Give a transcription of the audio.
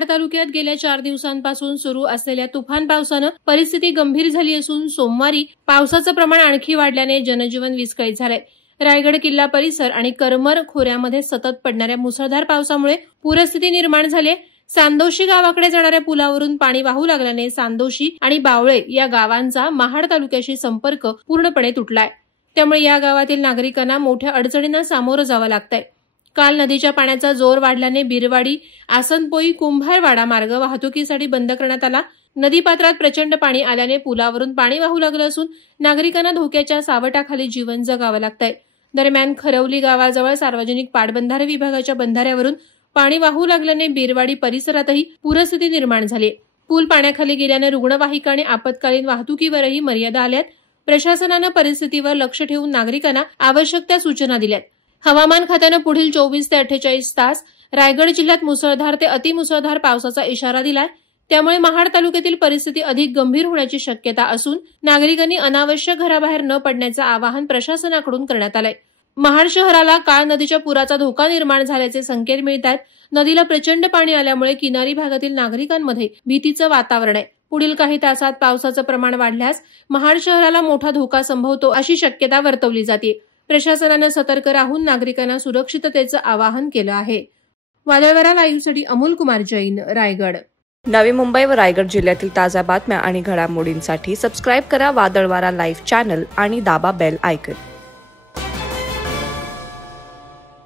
महाड तालुक्यात गेल्या 4 दिवसांपासून सुरू असलेल्या तुफान पावसानं परिस्थिती गंभीर झाली असून सोमवारी पावसाचं प्रमाण आणखी वाढल्याने जनजीवन विस्कळीत झालंय। रायगड किल्ला परिसर आणि करमर खोऱ्यामध्ये सतत पडणाऱ्या मुसळधार पावसामुळे पूरस्थिती निर्माण झाली। सांदोशी गावाकडे जाणाऱ्या पुलावरून पाणी वाहू लागल्याने सांदोशी आणि बावळे या गावांचा महाड तालुक्याशी संपर्क पूर्णपणे तुटलाय। त्यामुळे या गावातील नागरिकांना मोठ्या अडचणींना सामोरं जावं लागतंय। काल नदीच्या पाण्याचा जोर वाढल्याने बिरवाडी आसनपोई कुंभारवाडा मार्ग वाहतुकीसाठी बंद करण्यात आला। नदीपात्रात प्रचंड पाणी आल्याने पुलावरून पाणी वाहू लागलं असून नागरिकांना धोक्याच्या सावटाखाली जीवन जगावं लागतंय। दरम्यान खरवली गावाजवळ सार्वजनिक पाटबंधारे विभागाच्या बंधाऱ्यावरून पाणी वाहू लागल्याने बिरवाडी परिसरातही पूरस्थिती निर्माण झाली। पूल पाण्याखाली गेल्याने रुग्णवाहिका आणि आपत्कालीन वाहतुकीवरही मर्यादा आल्यात। प्रशासनानं परिस्थितीवर लक्ष ठेवून नागरिकांना आवश्यक त्या सूचना दिल्यात। हवामान खात्यानं पुढील 24 ते 48 तास रायगड जिल्ह्यात मुसळधार ते अतिमुसळधार पावसाचा इशारा दिलाय। त्यामुळे महाड तालुक्यातील परिस्थिती अधिक गंभीर होण्याची शक्यता असून नागरिकांनी अनावश्यक घराबाहेर न पडण्याचं आवाहन प्रशासनाकडून करण्यात आलंय। महाड शहराला काळ नदीच्या पुराचा धोका निर्माण झाल्याचे संकेत मिळत आहेत। नदीला प्रचंड पाणी आल्यामुळे किनारी भागातील नागरिकांमध्ये भीतीचं वातावरण आहे। पुढील काही तासात पावसाचं प्रमाण वाढल्यास महाड शहराला मोठा धोका संभवतो अशी शक्यता वर्तवली जाते। प्रशासनानं सतर्क राहून नागरिकांना सुरक्षिततेचं आवाहन केलं आहे। वादळवारा लाईव्हसाठी अमोल कुमार जैन, रायगड। नवी मुंबई व रायगड जिल्ह्यातील ताज्या बातम्या आणि घडामोडींसाठी सबस्क्राईब करा वादळवारा लाईव्ह चॅनल आणि दाबा बेल आयकॉन।